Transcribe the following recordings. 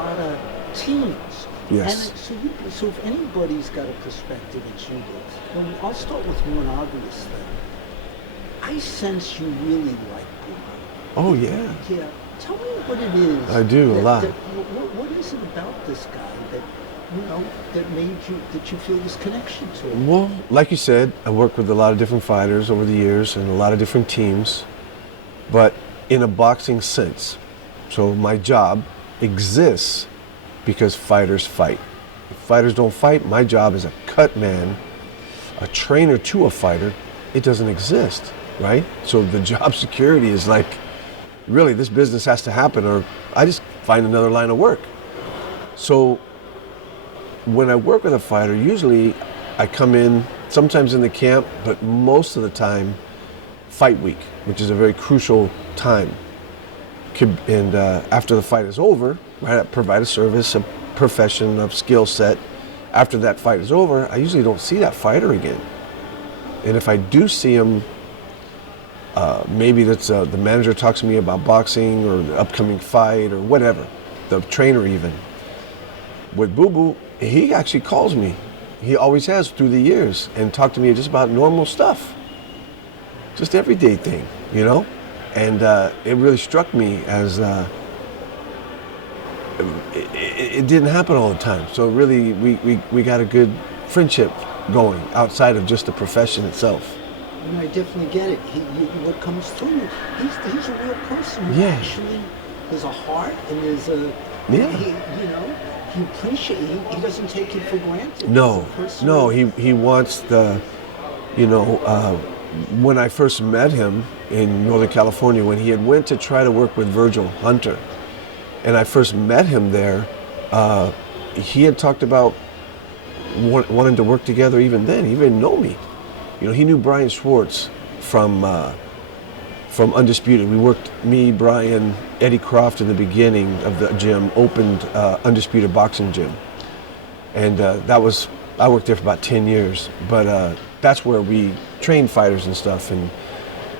lot of teams. Yes. And so if anybody's got a perspective, it's you do. Well, I'll start with one obvious thing. I sense you really like Boo. Oh, yeah. Yeah. Tell me what it is. I do, a lot. What is it about this guy that, that you feel this connection to? Well, like you said, I worked with a lot of different fighters over the years and a lot of different teams, but in a boxing sense. So my job exists because fighters fight. If fighters don't fight, my job is a cut man, a trainer to a fighter. It doesn't exist, right? So the job security is like, really, this business has to happen or I just find another line of work. So when I work with a fighter, usually I come in, sometimes in the camp, but most of the time, fight week, which is a very crucial time. And after the fight is over, I provide a service, a profession, a skill set. After that fight is over, I usually don't see that fighter again. And if I do see him, maybe that's the manager talks to me about boxing or the upcoming fight or whatever, the trainer even. With Boo Boo, he actually calls me. He always has through the years and talked to me just about normal stuff. Just everyday thing, you know? And it really struck me as it didn't happen all the time. So really, we got a good friendship going outside of just the profession itself. I definitely get it. What comes through, he's a real person who actually has a heart and there's a, he appreciates, he doesn't take it for granted. No, he wants the, when I first met him in Northern California, when he had went to try to work with Virgil Hunter, and I first met him there, he had talked about wanting to work together even then. He didn't know me. He knew Brian Schwartz from Undisputed. We worked, me, Brian, Eddie Croft in the beginning of the gym, opened Undisputed Boxing Gym. And I worked there for about 10 years. But that's where we trained fighters and stuff. And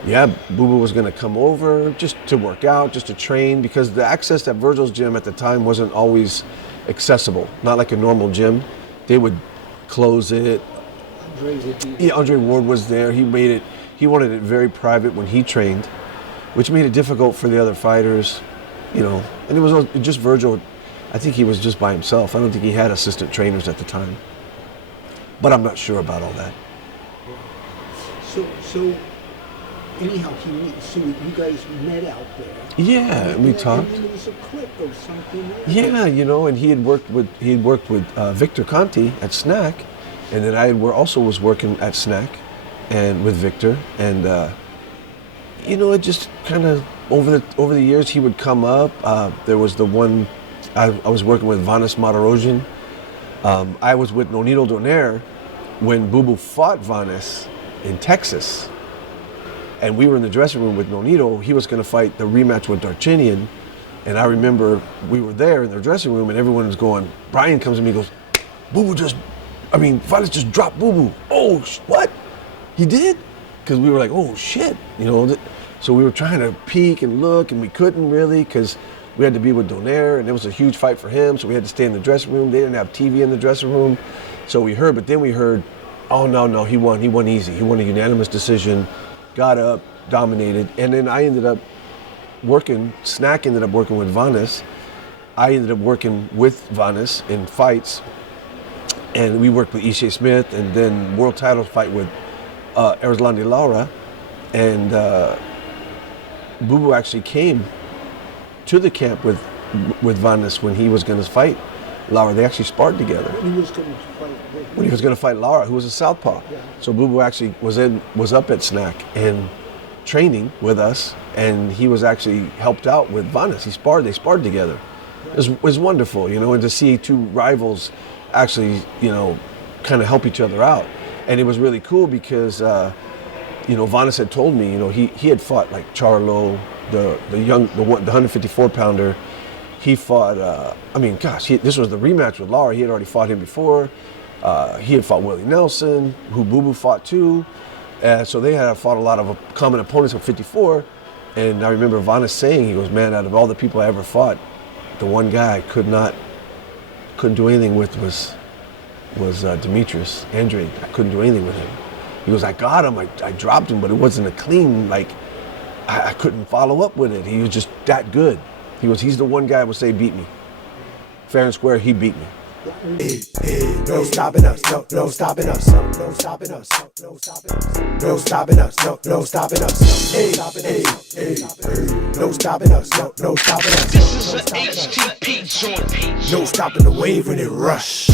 yeah, Boo Boo was gonna come over just to work out, just to train, because the access at Virgil's gym at the time wasn't always accessible. Not like a normal gym. They would close it. Andre Ward was there. He wanted it very private when he trained, which made it difficult for the other fighters, and it was just Virgil. I think he was just by himself. I don't think he had assistant trainers at the time, but I'm not sure about all that. So anyhow, so you guys met out there. Yeah, and we talked. And then it was a click or something. Yeah, and he had worked with Victor Conti at Snack. And then I also was working at Snack and with Victor, and it just kind of over the years he would come up. There was the one I was working with Vanes Martirosyan. I was with Nonito Donaire when Boo Boo fought Vanes in Texas, and we were in the dressing room with Nonito. He was going to fight the rematch with Darchinian, and I remember we were there in their dressing room, and everyone was going. Brian comes to me and goes, "Boo Boo Vanes just dropped Boo Boo." Oh, what? He did? Because we were like, oh shit, So we were trying to peek and look, and we couldn't really, because we had to be with Donaire, and it was a huge fight for him, so we had to stay in the dressing room. They didn't have TV in the dressing room. So we heard, but then we heard, oh no, he won easy. He won a unanimous decision, got up, dominated, and then I ended up working, Snack ended up working with Vanes. I ended up working with Vanes in fights. And we worked with Ishe Smith, and then world title fight with Erislandy Lara. And Boo Boo actually came to the camp with Vanes when he was going to fight Lara. They actually sparred together. When he was going to fight when he was going to fight Lara, who was a southpaw. Yeah. So Boo Boo actually was up at Snack and training with us, and he was actually helped out with Vanes. They sparred together. It was wonderful, and to see two rivals actually, kind of help each other out. And it was really cool because, Vanes had told me, he had fought like Charlo, the 154 pounder. He fought, this was the rematch with Lara. He had already fought him before. He had fought Willie Nelson, who Boo Boo fought too. So they had fought a lot of common opponents at 54. And I remember Vanes saying, he goes, man, out of all the people I ever fought, the one guy I couldn't do anything with was Demetrius, Andrade. I couldn't do anything with him. He was, I got him, I dropped him, but it wasn't a clean, like, I couldn't follow up with it. He was just that good. He's the one guy I would say beat me. Fair and square, he beat me. No stopping us, no stopping us, no stopping us, no stopping us, no stopping us, no stopping us, hey, no stopping us, no stopping us. This is an HTP joint. No stopping the wave when it rush.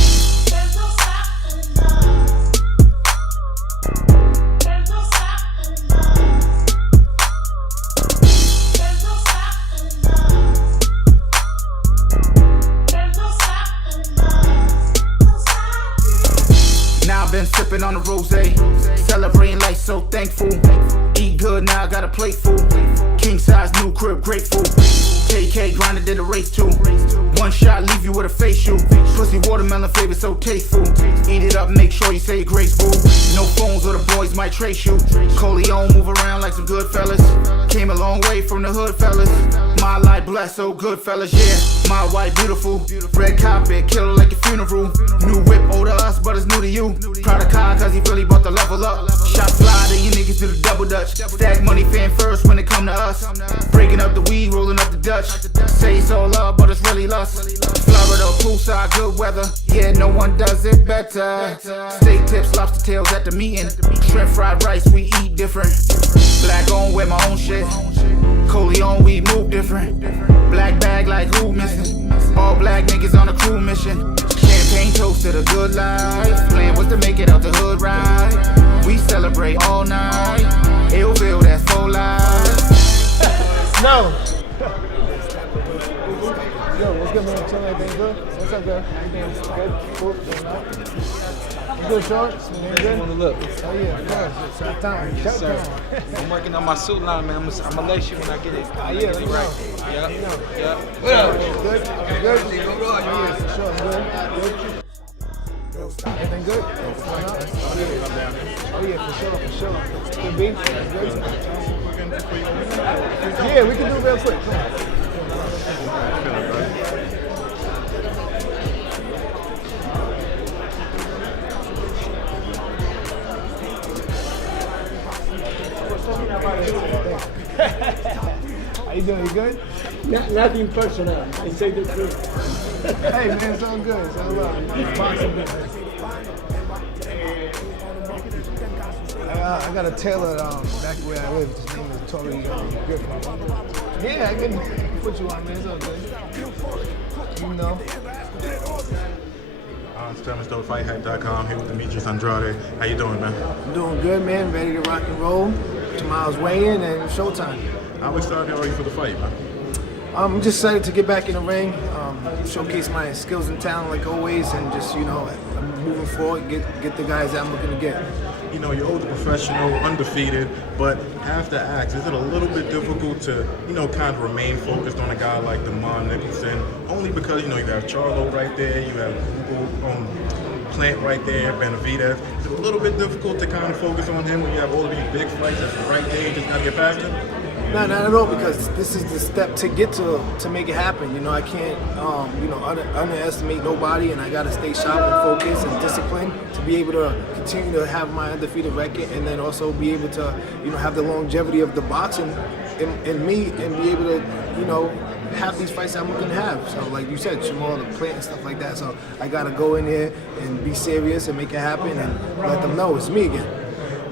Been sipping on the rosé, celebrating life, so thankful. Eat good, now I got a plate full. King size, new crib, grateful. KK grinded, did a race too. One shot, leave you with a facial. Pussy watermelon flavor, so tasteful. Eat it up, make sure you say grace, boo. No phones or the boys might trace you. Coleon, move around like some good fellas. Came a long way from the hood fellas. My life blessed, so good fellas, yeah. My wife beautiful. Red carpet, killer like a funeral. New whip, old to us, but it's new to you. Proud of Kai, cause he really bought the level up. Shot fly, then you niggas do the double dutch. Stack money fan first when it come to us. Breaking up the weed, rolling up the Dutch. Say it's all love, but it's really lust. Florida, poolside, good weather. Yeah, no one does it better. Steak tips, lobster tails at the meeting. Shrimp fried rice, we eat different. Black on, wear my own shit. Coleon, we move different. Black bag like who missing? All black niggas on a crew mission. Champagne toast to the good life. Plan was to make it out the hood right. We celebrate all night. Illville, that's full life. No. Yo, what's good, man? Chilling, everything good? What's up, girl? Everything good? Cool? You good, Shorts? You good? On the look. Oh, yeah, of course. Shut down. Yes, sir. I'm working on my suit line, man. I'm gonna let you when I get it. Oh, yeah, let me right. know. Yep. Yep. What up? Good? Good? Oh, yeah, for sure. Good? Everything good? Oh, yeah, for sure. Good beef? Good? Yeah, we can do it real quick. Come on. How you doing? You good? Nothing personal. I say the truth. Hey man, it's all good. It's all right. Boxing business. I got a tailor back where I live. His name is Tori Griffin. Yeah, I can put you on, man. It's all good. You know. It's FightHype.com here with Demetrius Andrade. How you doing, man? I'm doing good, man. Ready to rock and roll. Tomorrow's weigh-in and showtime. How excited are you for the fight, man? I'm just excited to get back in the ring, showcase my skills and talent like always, and just, you know, moving forward, get the guys that I'm looking to get. You know, you're older professional, undefeated, but have to ask, is it a little bit difficult to, you know, kind of remain focused on a guy like Desmond Nicholson? Only because, you know, you have Charlo right there, you have Plant right there, Benavidez. Is it a little bit difficult to kind of focus on him when you have all of these big fights that's right there, you just got to get past him? No, not at all, because this is the step to get to make it happen. You know, I can't, you know, underestimate nobody, and I got to stay sharp and focused and disciplined to be able to continue to have my undefeated record, and then also be able to, you know, have the longevity of the boxing in me, and be able to, you know, have these fights I'm looking to have. So, like you said, Jamal, the Plant and stuff like that. So I got to go in there and be serious and make it happen, and let them know it's me again.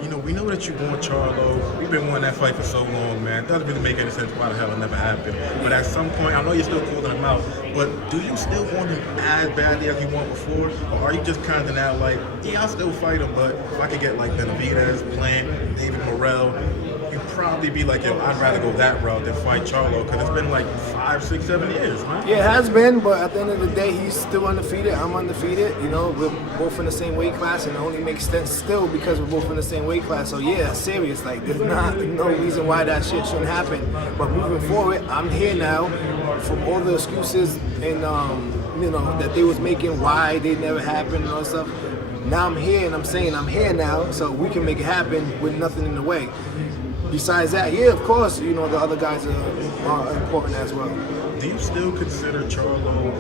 You know, we know that you want Charlo. We've been wanting that fight for so long, man. It doesn't really make any sense why the hell it never happened. But at some point, I know you're still calling him out, but do you still want him as badly as you want before? Or are you just kind of now like, yeah, I'll still fight him, but if I could get like Benavidez, Plant, David Morrell, you'd probably be like, yo, I'd rather go that route than fight Charlo, because it's been like 5, 6, 7 years, man. Yeah, it has been, but at the end of the day, he's still undefeated. I'm undefeated. You know, we're both in the same weight class, and it only makes sense still because we're both in the same weight class. So yeah, serious. Like, there's no reason why that shit shouldn't happen. But moving forward, I'm here now. From all the excuses and you know, that they was making, why they never happened and all that stuff. Now I'm here, and I'm saying I'm here now, so we can make it happen with nothing in the way. besides that, yeah, of course, you know, the other guys are important as well. Do you still consider Charlo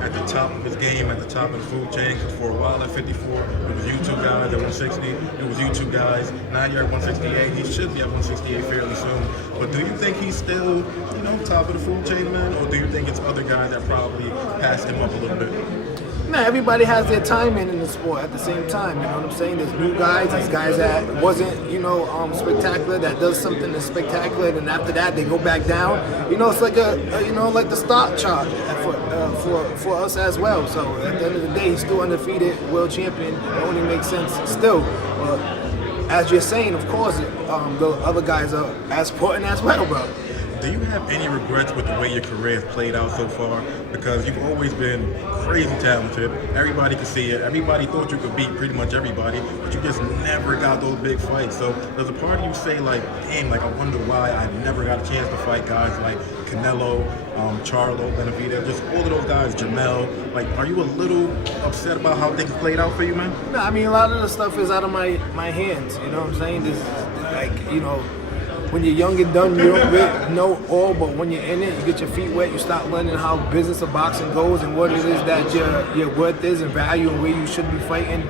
at the top of his game, at the top of the food chain? Because for a while at 54, it was you two guys at 160. It was you two guys. Now you're at 168. He should be at 168 fairly soon. But do you think he's still, you know, top of the food chain, man? Or do you think it's other guys that probably passed him up a little bit? Nah, everybody has their time in the sport at the same time, you know what I'm saying? There's new guys, there's guys that wasn't, you know, spectacular, that does something that's spectacular, and after that they go back down. You know, it's like you know, like the stock chart for us as well. So at the end of the day, he's still undefeated, world champion. It only makes sense still. As you're saying, of course, the other guys are as important as well, bro. Do you have any regrets with the way your career has played out so far? Because you've always been crazy talented. Everybody could see it. Everybody thought you could beat pretty much everybody, but you just never got those big fights. So does a part of you say, like, damn, like, I wonder why I never got a chance to fight guys like Canelo, Charlo, Benavidez, just all of those guys, Jamel. Like, are you a little upset about how things played out for you, man? No, I mean, a lot of the stuff is out of my hands, you know what I'm saying? This, like, you know, when you're young and dumb, you don't really know all, but when you're in it, you get your feet wet, you start learning how business of boxing goes and what it is that your worth is and value and where you should be fighting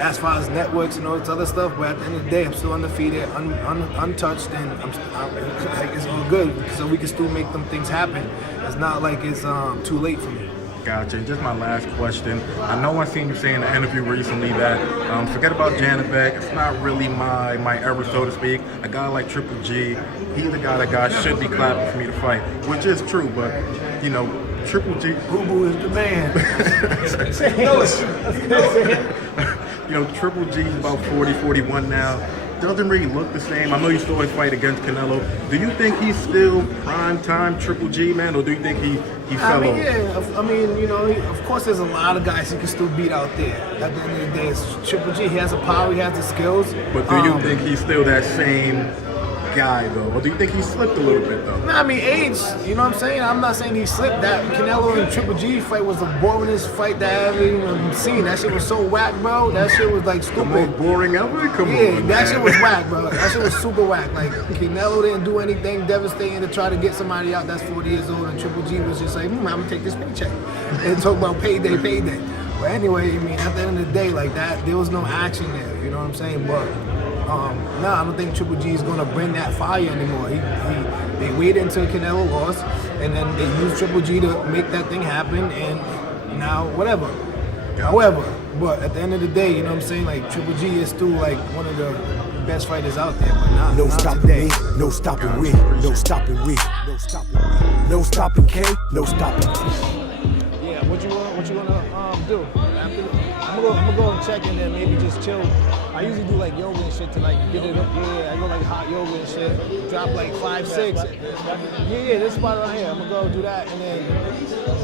as far as networks and all this other stuff. But at the end of the day, I'm still undefeated, untouched, and like, it's all good, so we can still make them things happen. It's not like it's too late for me. Gotcha. And just my last question. I know I seen you say in the interview recently that forget about Janabek. It's not really my era, so to speak. A guy like Triple G, he's the guy that guys should be clapping for me to fight, which is true. But you know, Triple G, Boo Boo is the man. You know, Triple G's about 40, 41 now. Doesn't really look the same. I know you saw his fight against Canelo. Do you think he's still prime time Triple G, man, or do you think he fell off? Yeah, I mean, you know, of course there's a lot of guys he can still beat out there. At the end of the day, it's Triple G. He has the power, he has the skills. But do you think he's still that same guy, though? Or do you think he slipped a little bit, though? Nah, I mean, age, you know what I'm saying? I'm not saying he slipped. That Canelo and Triple G fight was the boringest fight that I've ever even seen. That shit was so whack, bro. That shit was like stupid. The most boring ever? Come on, that shit was whack, bro. That shit was super whack. Like, Canelo didn't do anything devastating to try to get somebody out that's 40 years old, and Triple G was just like, I'm gonna take this paycheck. And talk about payday. But anyway, I mean, at the end of the day, like that, there was no action there, you know what I'm saying? But I don't think Triple G is gonna bring that fire anymore. They waited until Canelo lost, and then they used Triple G to make that thing happen, and now whatever. However, but at the end of the day, you know what I'm saying? Like, Triple G is still like one of the best fighters out there, but no not stopping today. me, no stopping we, no stopping we, no stopping we, no stopping K, no stopping T. Yeah, what you gonna do? I'm gonna go and check and then maybe just chill. I usually do like yoga and shit to like get it up. Yeah, I go like hot yoga and shit. Drop like 5, 6. Yeah, this spot right here. I'm gonna go do that and then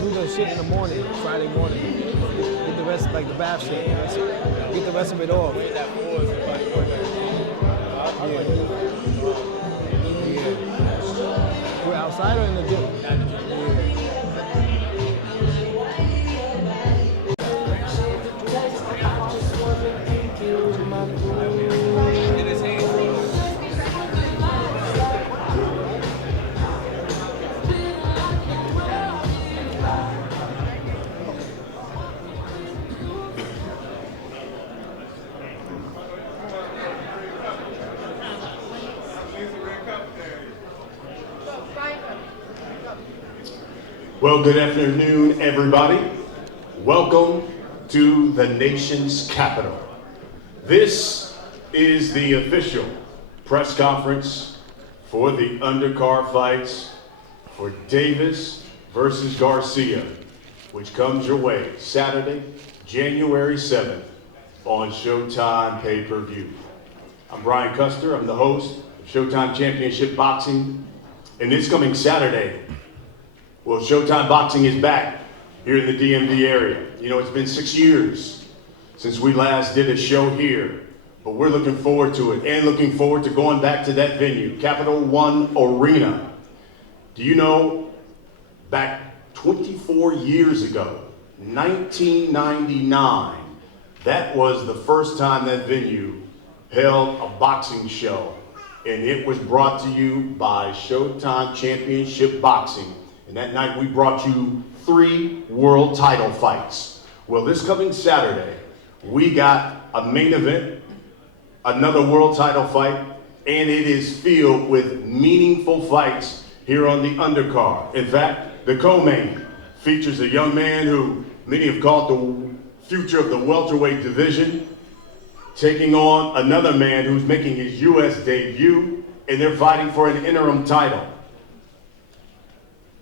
do the shit in the morning, Friday morning. Get the rest, like the bath shit. Get the rest of it off. Yeah. We're outside or in the gym? Well, good afternoon, everybody. Welcome to the nation's capital. This is the official press conference for the undercard fights for Davis versus Garcia, which comes your way Saturday, January 7th on Showtime pay-per-view. I'm Brian Custer. I'm the host of Showtime Championship Boxing. And this coming Saturday, well, Showtime Boxing is back here in the DMV area. You know, it's been 6 years since we last did a show here, but we're looking forward to it and looking forward to going back to that venue, Capital One Arena. Do you know, back 24 years ago, 1999, that was the first time that venue held a boxing show and it was brought to you by Showtime Championship Boxing. And that night we brought you 3 world title fights. Well, this coming Saturday, we got a main event, another world title fight, and it is filled with meaningful fights here on the undercard. In fact, the co-main features a young man who many have called the future of the welterweight division, taking on another man who's making his U.S. debut, and they're fighting for an interim title.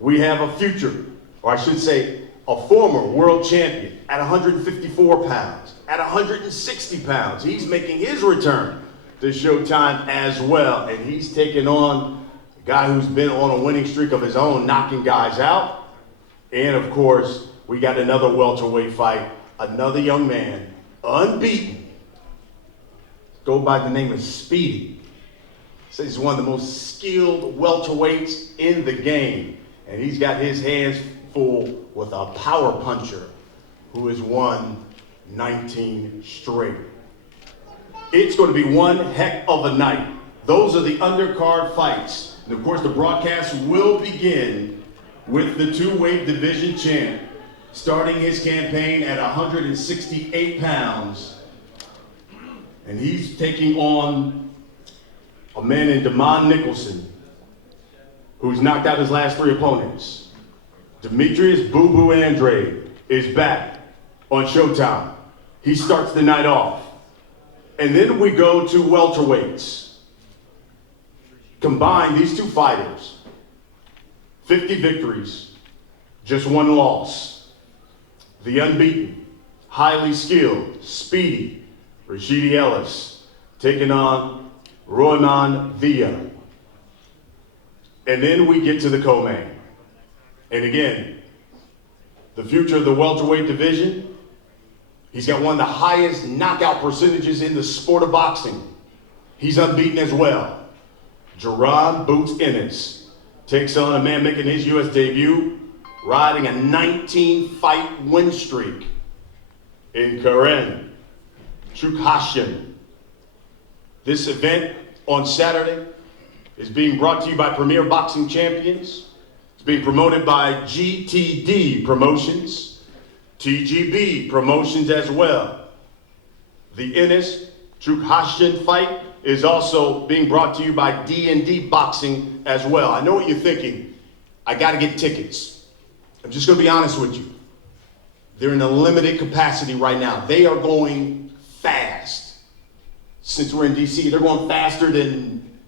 We have a future, or I should say, a former world champion at 154 pounds, at 160 pounds. He's making his return to Showtime as well, and he's taking on a guy who's been on a winning streak of his own, knocking guys out. And of course, we got another welterweight fight, another young man, unbeaten, go by the name of Speedy. Says he's one of the most skilled welterweights in the game. And he's got his hands full with a power puncher who has won 19 straight. It's going to be one heck of a night. Those are the undercard fights. And of course, the broadcast will begin with the 2-weight division champ starting his campaign at 168 pounds. And he's taking on a man named Desmond Nicholson, who's knocked out his last 3 opponents. Demetrius Boo Boo Andrade is back on Showtime. He starts the night off. And then we go to welterweights. Combine these 2 fighters, 50 victories, just 1 loss. The unbeaten, highly skilled, speedy, Rashidi Ellis, taking on Royman Villa. And then we get to the co-main. And again, the future of the welterweight division, he's got one of the highest knockout percentages in the sport of boxing. He's unbeaten as well. Jerron Boots Ennis takes on a man making his U.S. debut, riding a 19-fight win streak in Karen Chukhashian. This event on Saturday is being brought to you by Premier Boxing Champions. It's being promoted by GTD Promotions, TGB Promotions as well. The Ennis Chukhashian fight is also being brought to you by D&D Boxing as well. I know what you're thinking. I gotta get tickets. I'm just gonna be honest with you. They're in a limited capacity right now. They are going fast. Since we're in DC, they're going faster than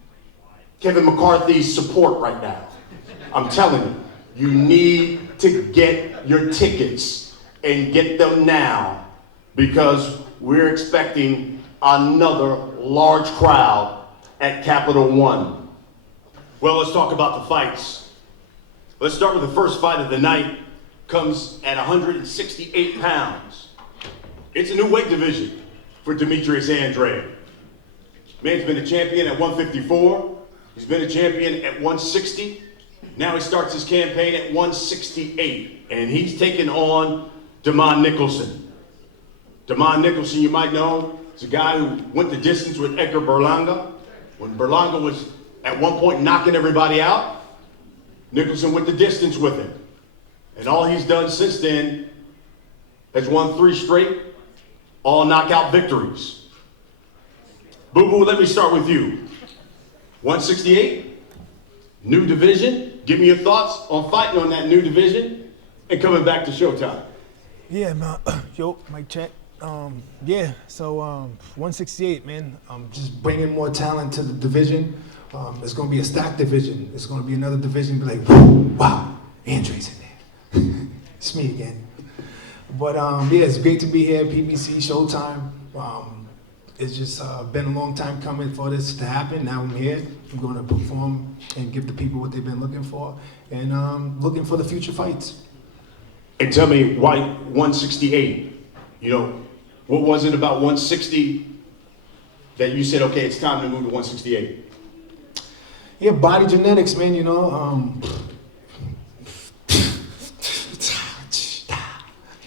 Kevin McCarthy's support right now. I'm telling you, you need to get your tickets and get them now, because we're expecting another large crowd at Capital One. Well, let's talk about the fights. Let's start with the first fight of the night. Comes at 168 pounds. It's a new weight division for Demetrius Andrade. Man's been a champion at 154. He's been a champion at 160. Now he starts his campaign at 168. And he's taking on Desmond Nicholson. Desmond Nicholson, you might know, is a guy who went the distance with Edgar Berlanga. When Berlanga was at one point knocking everybody out, Nicholson went the distance with him. And all he's done since then has won 3 straight, all knockout victories. Boo Boo, let me start with you. 168, new division. Give me your thoughts on fighting on that new division and coming back to Showtime. Yeah, man. Yo, mic check. Yeah, so 168, man. Just bringing more talent to the division. It's going to be a stacked division. It's going to be another division. Be like, wow, Andrade's in there. It's me again. But yeah, it's great to be here at PBC Showtime. It's just been a long time coming for this to happen. Now I'm here. I'm going to perform and give the people what they've been looking for, and looking for the future fights. And tell me why 168? You know, what was it about 160 that you said, okay, it's time to move to 168? Yeah, body genetics, man, you know.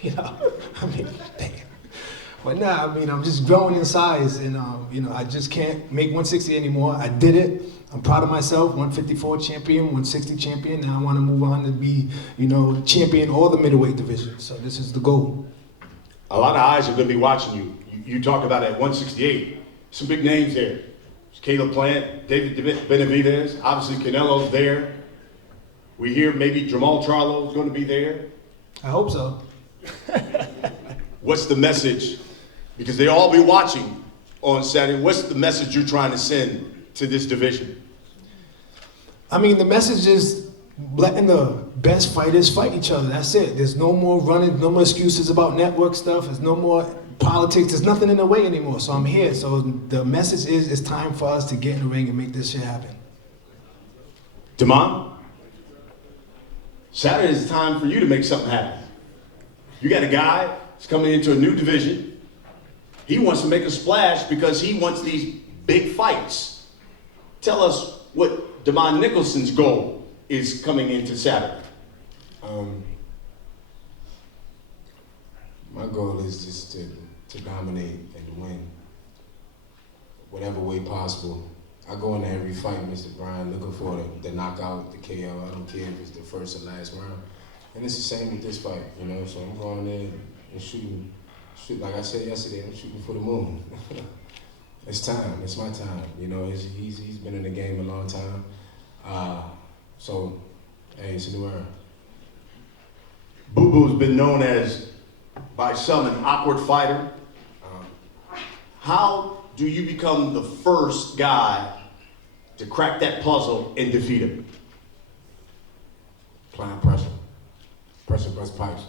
You know, I mean, damn. But nah, I mean, I'm just growing in size, and you know, I just can't make 160 anymore. I did it. I'm proud of myself. 154 champion, 160 champion. Now I want to move on to be, you know, champion all the middleweight division. So this is the goal. A lot of eyes are going to be watching you. You talk about at 168, some big names there. Caleb Plant, David Benavidez, obviously Canelo's there. We hear maybe Jamal Charlo's going to be there. I hope so. What's the message? Because they all be watching on Saturday. What's the message you're trying to send to this division? I mean, the message is letting the best fighters fight each other. That's it. There's no more running, no more excuses about network stuff. There's no more politics. There's nothing in the way anymore. So I'm here. So the message is it's time for us to get in the ring and make this shit happen. Demond, Saturday is time for you to make something happen. You got a guy that's coming into a new division. He wants to make a splash because he wants these big fights. Tell us what Demond Nicholson's goal is coming into Saturday. My goal is just to dominate and to win whatever way possible. I go into every fight, Mr. Bryan, looking for the knockout, the KO. I don't care if it's the first or last round. And it's the same with this fight, you know, so I'm going there and shooting, like I said yesterday, I'm shooting for the moon. It's time, it's my time, you know, he's been in the game a long time. So, hey, it's a new era. Boo Boo's been known as, by some, an awkward fighter. How do you become the first guy to crack that puzzle and defeat him? Applying pressure. Pressure busts pipes.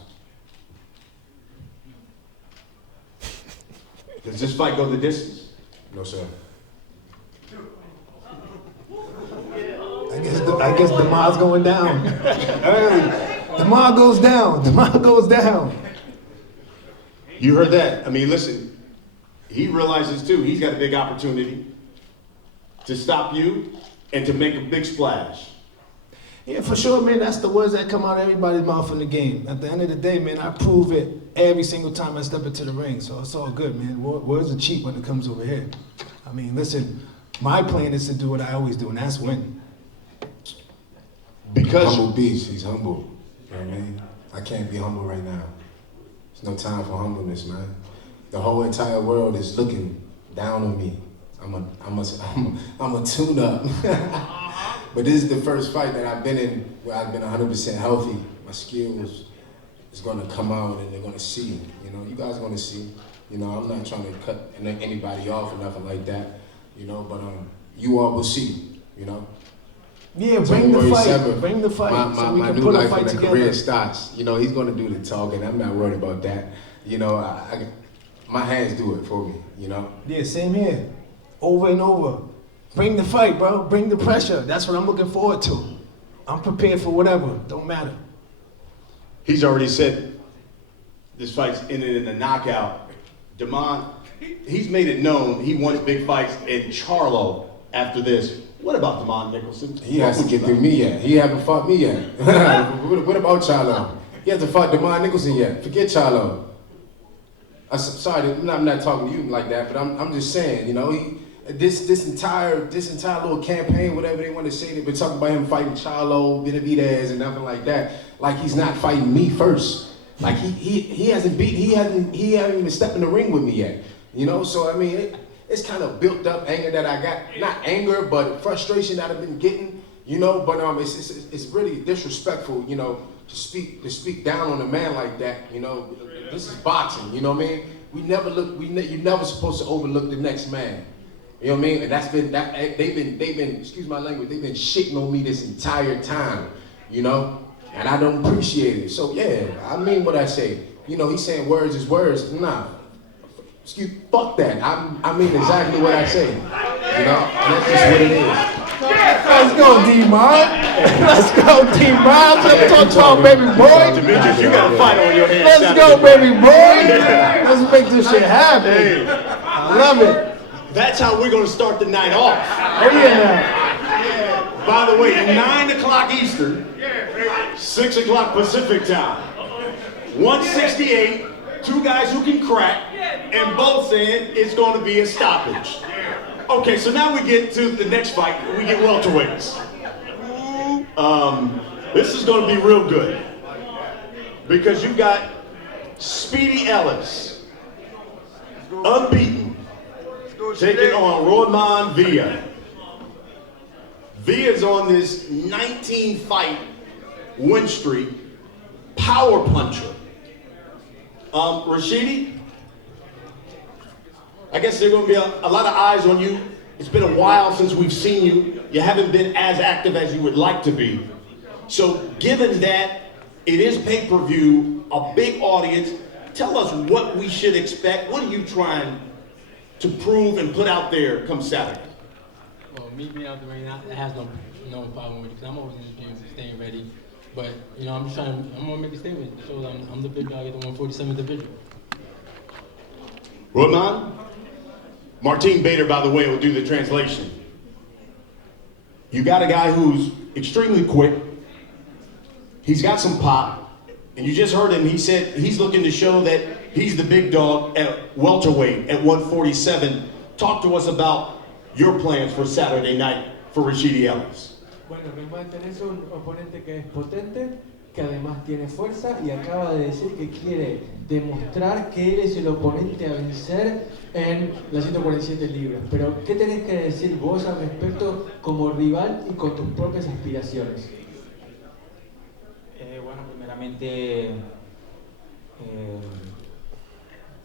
Does this fight go the distance? No, sir. I guess Demond's going down. Demond goes down. Demond goes down. You heard that. I mean, listen, he realizes too, he's got a big opportunity to stop you and to make a big splash. Yeah, for sure, man. That's the words that come out of everybody's mouth in the game. At the end of the day, man, I prove it every single time I step into the ring. So it's all good, man. Words are cheap when it comes over here. I mean, listen, my plan is to do what I always do, and that's win. Because humble beast, he's humble. You know what I mean? I can't be humble right now. There's no time for humbleness, man. The whole entire world is looking down on me. I'm a tune-up. But this is the first fight that I've been in where I've been 100% healthy. My skills is gonna come out and they're gonna see. You know, you guys are gonna see. You know, I'm not trying to cut anybody off or nothing like that. You know, but you all will see. You know. Yeah, bring the fight. Bring the fight. My new life in the career starts. You know, he's gonna do the talking. I'm not worried about that. You know, my hands do it for me. You know. Yeah, same here. Over and over. Bring the fight, bro. Bring the pressure. That's what I'm looking forward to. I'm prepared for whatever. Don't matter. He's already said this fight's ended in a knockout. Demond, he's made it known he wants big fights in Charlo after this. What about Demond Nicholson? He has to get through me yet. He haven't fought me yet. What about Charlo? He hasn't fought Demond Nicholson yet. Forget Charlo. Sorry, I'm not talking to you like that, but I'm just saying, you know, this entire little campaign, whatever they want to say, they've been talking about him fighting Charlo, Benavidez, and nothing like that. Like he's not fighting me first. Like he hasn't even stepped in the ring with me yet. You know, so I mean, it's kind of built up anger that I got. Not anger, but frustration that I've been getting. You know, but it's really disrespectful. You know, to speak down on a man like that. You know, this is boxing. You know what I mean? You're never supposed to overlook the next man. You know what I mean? And they've been, excuse my language, they've been shitting on me this entire time, you know? And I don't appreciate it. So yeah, I mean what I say. You know, he's saying words is words. Nah, fuck that. I mean exactly what I say. You know, and that's just what it is. Let's go, D-Mod. Let's go, D-Mod. Let's talk about baby boy. Demetrius, you got a fight on your hands. Let's go, baby boy. Let's make this shit happen. Hey. I love it. That's how we're going to start the night off. Oh, yeah. By the way, 9 o'clock Eastern, 6 o'clock Pacific time, 168 two guys who can crack, and both saying it's going to be a stoppage. Okay, so now we get to the next fight. We get welterweights. This is going to be real good because you got Speedy Ellis, unbeaten, taking on Roman Villa. Villa's on this 19-fight win streak, power puncher. Rashidi, I guess there are going to be a lot of eyes on you. It's been a while since we've seen you. You haven't been as active as you would like to be. So given that it is pay-per-view, a big audience, tell us what we should expect. What are you trying to prove and put out there come Saturday? Well, me being out the ring, that has no problem with it, because I'm always in the gym staying ready. But, you know, I'm gonna make a statement to show that I'm the big dog at the 147 division. Roman, Martin Bader, by the way, will do the translation. You got a guy who's extremely quick. He's got some pop. And you just heard him, he said he's looking to show that he's the big dog at welterweight at 147. Talk to us about your plans for Saturday night for Rashidi Ellis. Bueno, Roman tenés un oponente que es potente, que además tiene fuerza y acaba de decir que quiere demostrar que él es el oponente a vencer en las 147 libras. Pero, ¿qué tenés que decir vos al respecto como rival y con tus propias aspiraciones? Bueno, primeramente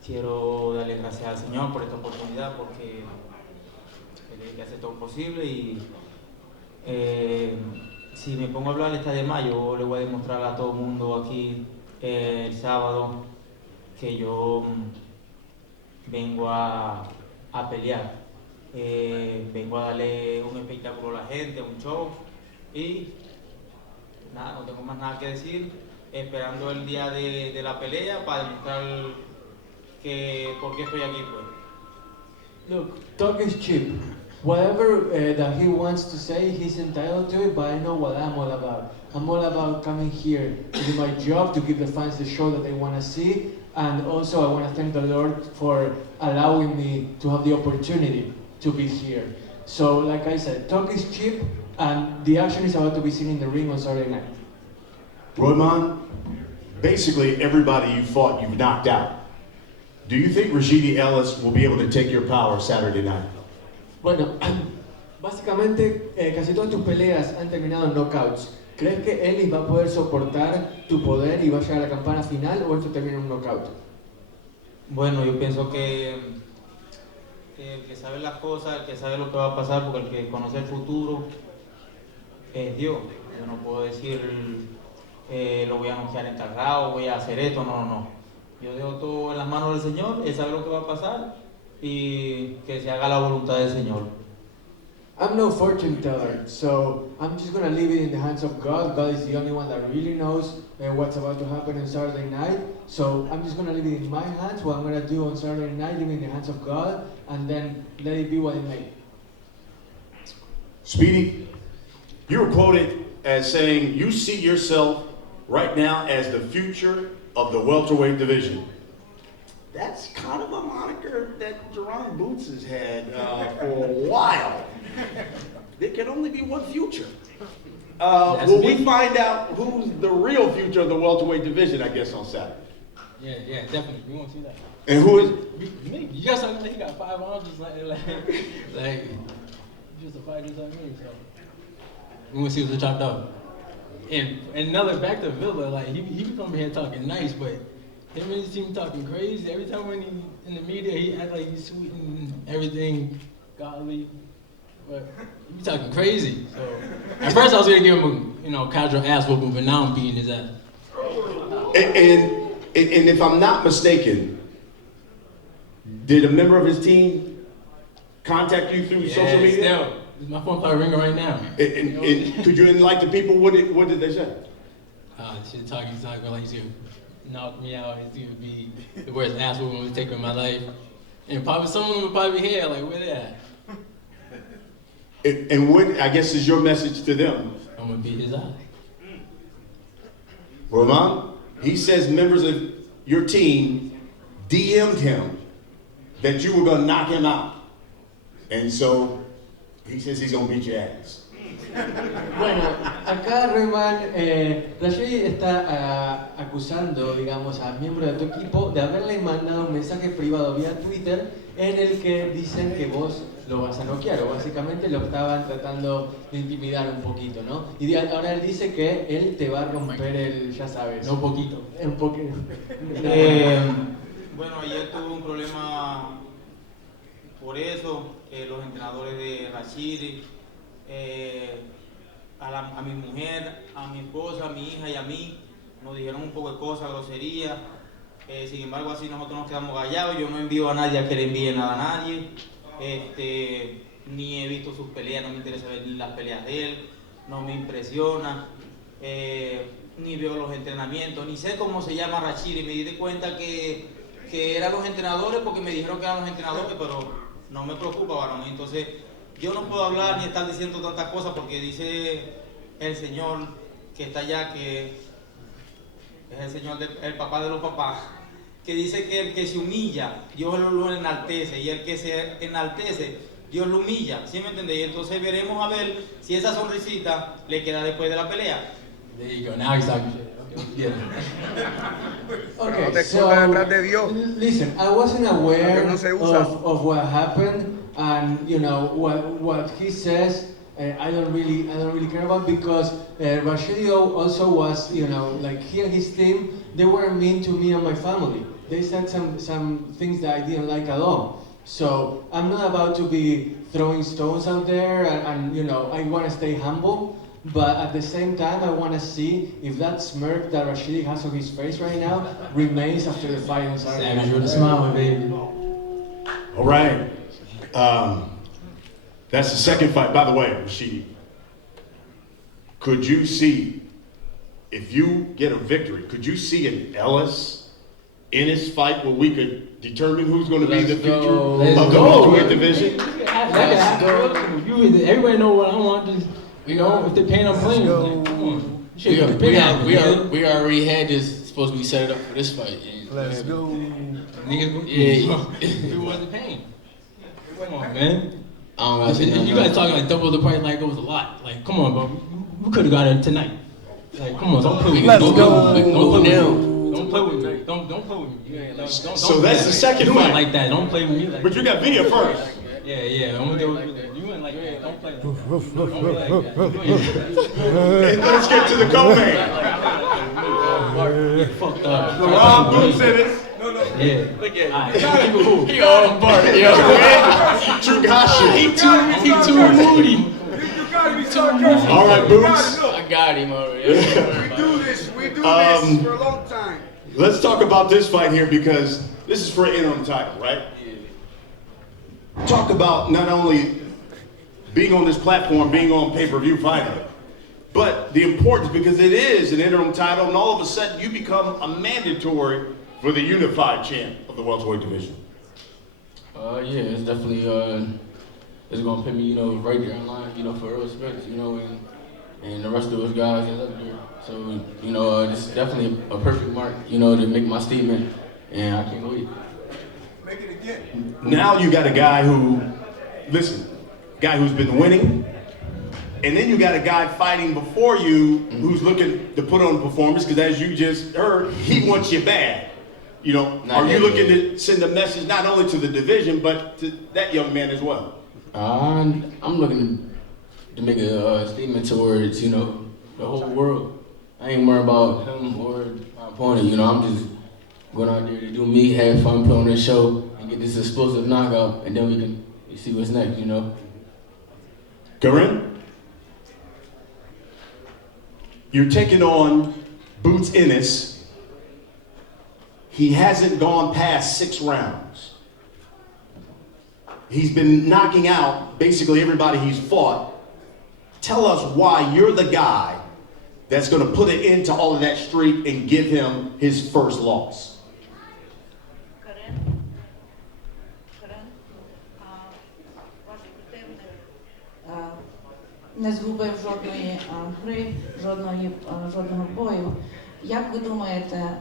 quiero darle gracias al Señor por esta oportunidad, porque Él es el que hace todo posible y si me pongo a hablar esta de mayo, yo le voy a demostrar a todo el mundo aquí el sábado que yo vengo a pelear. Vengo a darle un espectáculo a la gente, un show y nada, no tengo más nada que decir, esperando el día de la pelea para demostrar que por qué estoy aquí, pues. Look, talk is cheap. Whatever that he wants to say, he's entitled to it, but I know what I'm all about. I'm all about coming here to do my job, to give the fans the show that they want to see, and also I want to thank the Lord for allowing me to have the opportunity to be here. So, like I said, talk is cheap, and the action is about to be seen in the ring on Saturday night. Roman, basically everybody you fought, you've knocked out. Do you think Rashidi Ellis will be able to take your power Saturday night? Bueno, básicamente casi todas tus peleas han terminado en knockouts. ¿Crees que Ellis va a poder soportar tu poder y va a llegar a la campana final o esto termina en un knockout? Bueno, yo pienso que el que sabe las cosas, el que sabe lo que va a pasar, porque el que conoce el futuro es Dios. Yo no puedo decir lo voy a anunciar en tal lado, voy a hacer esto, no. Yo dejo todo en las manos del Señor, Él sabe lo que va a pasar y que se haga la voluntad del Señor. I'm no fortune teller, so I'm just going to leave it in the hands of God. God is the only one that really knows what's about to happen on Saturday night. So I'm just going to leave it in my hands. What I'm going to do on Saturday night, leave it in the hands of God, and then let it be what it may. Speedy, you were quoted as saying you see yourself right now as the future of the welterweight division. That's kind of a moniker that Jerron Boots has had for a while. There can only be one future. Will we find out who's the real future of the welterweight division, I guess, on Saturday? Yeah, definitely. We won't see that. And who is? Me. You got something? He got 5 arms, just like just a fighter just like me. So we want to see what's chopped up. And another back to Villa, like he be coming here talking nice, but him and his team talking crazy. Every time when he in the media, he act like he's sweet and everything, godly, but he be talking crazy. So at first I was gonna give him a casual ass whooping, but now I'm beating his ass. And if I'm not mistaken, did a member of his team contact you through social media? Still. My phone probably ringing right now. And could you enlighten the people? What did they say? He's talking like he's gonna knock me out. He's gonna be the worst ass whooping was taken in my life. And probably some of them will probably be here, like, where they at? And what, I guess, is your message to them? I'm gonna beat his eye. Roman, he says members of your team DM'd him that you were going to knock him out. And so he says he's going to beat your ass. Bueno, acá Rayman, Rashid está acusando, digamos, a miembros de tu equipo de haberle mandado un mensaje privado vía Twitter en el que dicen que vos lo vas a noquear, o básicamente lo estaban tratando de intimidar un poquito, ¿no? Y ahora él dice que él te va a romper el, ya sabes. No, un poquito. Un poquito. Bueno, ayer tuve un problema por eso, los entrenadores de Rashid, a mi mujer, a mi esposa, a mi hija y a mí, nos dijeron un poco de cosas, groserías. Sin embargo, así nosotros nos quedamos callados. Yo no envío a nadie a que le envíe nada a nadie. Ni he visto sus peleas, no me interesa ver las peleas de él, no me impresiona. Ni veo los entrenamientos, ni sé cómo se llama Rashid. Me di cuenta que eran los entrenadores porque me dijeron que eran los entrenadores, pero no me preocupa, varón. Entonces, yo no puedo hablar ni estar diciendo tantas cosas porque dice el Señor que está allá, que es el Señor, el papá de los papás, que dice que el que se humilla, Dios lo enaltece, y el que se enaltece, Dios lo humilla, ¿sí me entendéis? Entonces veremos a ver si esa sonrisita le queda después de la pelea. There you go, now he's talking shit. Yeah. Okay, so listen, I wasn't aware of what happened, and you know what he says. I don't really care about, because Rashidio also was, you know, like he and his team, they were mean to me and my family. They said some things that I didn't like at all. So I'm not about to be throwing stones out there, and you know, I want to stay humble. But at the same time, I want to see if that smirk that Rashidi has on his face right now remains after the fight on Saturday. Savage with a smile, baby. All right. That's the second fight. By the way, Rashidi, could you see, if you get a victory, could you see an Ellis in his fight where we could determine who's going to be the future of the welterweight division? Everybody know what I want. You know, if they're paying, I'm playing. Like, come on. We already had this supposed to be set up for this fight. Let's go. Niggas, It wasn't paying. Come on, man. You guys talking like double the price like it was a lot. Like, come on, bro. We could have got it tonight. Like, come on, don't play with me. Don't play with me. Don't play with me. So that's the second fight. Like that. Don't play with me. Like but you got video first. Yeah. I'm gonna do it. You went like that. Don't play like that. And let's get to the co-main. Fucked up. Rob Boots in it. Yeah. Look at him. He on bar, yo. He too moody. You gotta be sarcastic. All right, Boots. I got him already. We do this for a long time. Let's talk about this fight here, because this is for an interim title, right? Talk about not only being on this platform, being on pay-per-view finally, but the importance, because it is an interim title, and all of a sudden you become a mandatory for the unified champ of the welterweight division. Yeah, it's definitely it's gonna put me, you know, right there in line, you know, for real respect, you know, and the rest of those guys that up there. So, you know, this is definitely a perfect mark, you know, to make my statement, and I can't wait. Make it again. Now you got a guy who, guy who's been winning, and then you got a guy fighting before you who's looking to put on a performance, because as you just heard, he wants you bad. You know, are you looking to send a message not only to the division, but to that young man as well? I'm looking to make a statement towards, you know, the whole world. I ain't worried about him or my opponent, you know, I'm just going out there to do me, have fun, play on this show, and get this explosive knockout, and then we can see what's next, you know. Corinne, you're taking on Boots Ennis. He hasn't gone past 6 rounds. He's been knocking out basically everybody he's fought. Tell us why you're the guy that's going to put an end to all of that streak and give him his first loss. Не згубив жодної гри, жодного бою. Як ви думаєте,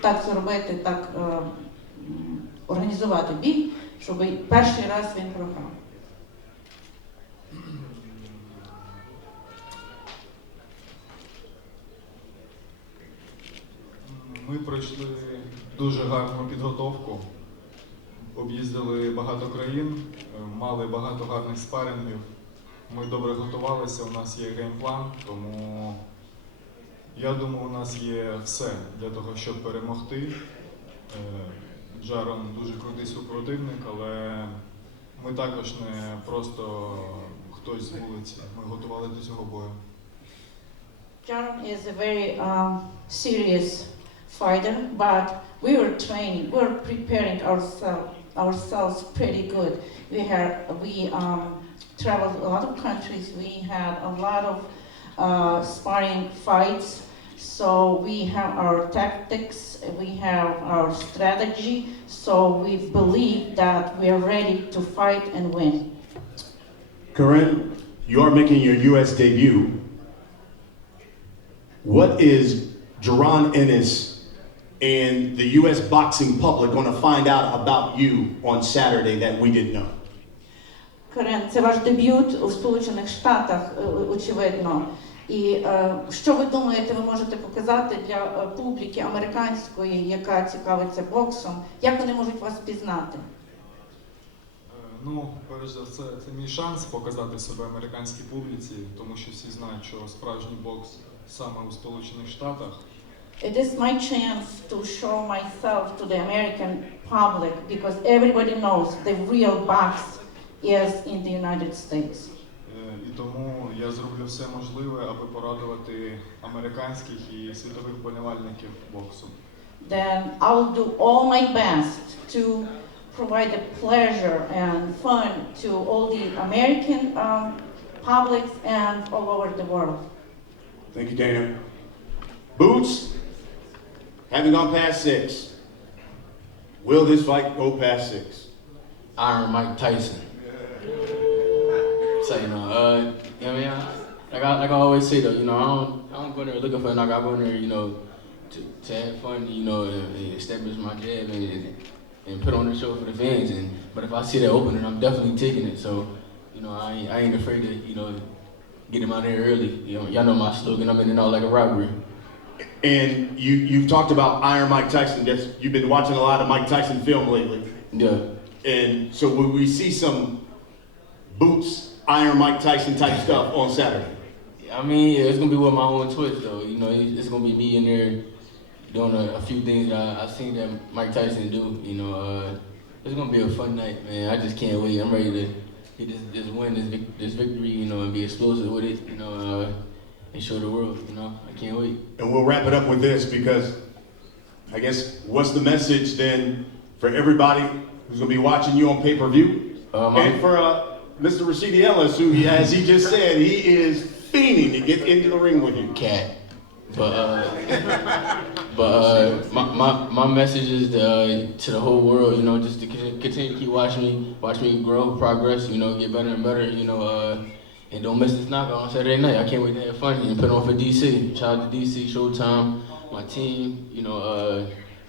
так зробити, так організувати бій, щоб перший раз він програв? Ми пройшли дуже гарну підготовку, об'їздили багато країн, мали багато гарних спарингів. Ми добре готувалися, у нас є геймплан, тому я думаю, у нас є все для того, щоб перемогти. Джарон дуже крутий супротивник, але ми також не просто хтось з вулиці, ми готували до цього бою. Jaron is a very serious fighter, but we were training, we were preparing ourselves pretty good. We traveled a lot of countries, we had a lot of sparring fights, so we have our tactics, we have our strategy, so we believe that we are ready to fight and win. Corinne, you are making your U.S. debut. What is Jaron Ennis and the U.S. boxing public going to find out about you on Saturday that we didn't know? Корен, це ваш дебют у Сполучених Штатах, очевидно. І що ви думаєте, ви можете показати для публіки американської, яка цікавиться боксом, як вони можуть вас пізнати? Ну, перш за все, це мій шанс показати себе американській публіці, тому що всі знають, що справжній бокс саме у Сполучених Штатах. It is my chance to show myself to the American public because everybody knows the real box is in the United States. І тому я зроблю все можливе, аби порадувати американських і світових вболівальників боксу. Then I'll do all my best to provide the pleasure and fun to all the American publics and all over the world. Thank you, Dana. Boots, having gone past 6, will this fight go past 6? Iron Mike Tyson. So, you know, I mean, like I always say though, you know, I don't go there looking for a knock. I go there, you know, to have fun, you know, and establish my jab and put on the show for the fans. But if I see that opening, I'm definitely taking it. So, you know, I ain't afraid to, you know, get him out there early. You know, y'all know my slogan. I'm in and out like a robbery. And you've talked about Iron Mike Tyson. You've been watching a lot of Mike Tyson film lately. Yeah. And so will we see some Boots, Iron Mike Tyson type stuff on Saturday? I mean, yeah, it's gonna be with my own twist though. You know, it's gonna be me in there doing a few things that I've seen that Mike Tyson do. You know, it's gonna be a fun night, man. I just can't wait. I'm ready to get this win, this victory, you know, and be explosive with it, you know, and show the world. You know, I can't wait. And we'll wrap it up with this because I guess what's the message then for everybody who's gonna be watching you on pay-per-view, and for Mr. Rashidi Ellis, who, as he just said, he is fiending to get into the ring with you. Cat. But my message is to the whole world, you know, just to continue to keep watch me grow, progress, you know, get better and better, you know, and don't miss this knockout on Saturday night. I can't wait to have fun and put on for DC. Shout out to DC, Showtime, my team, you know,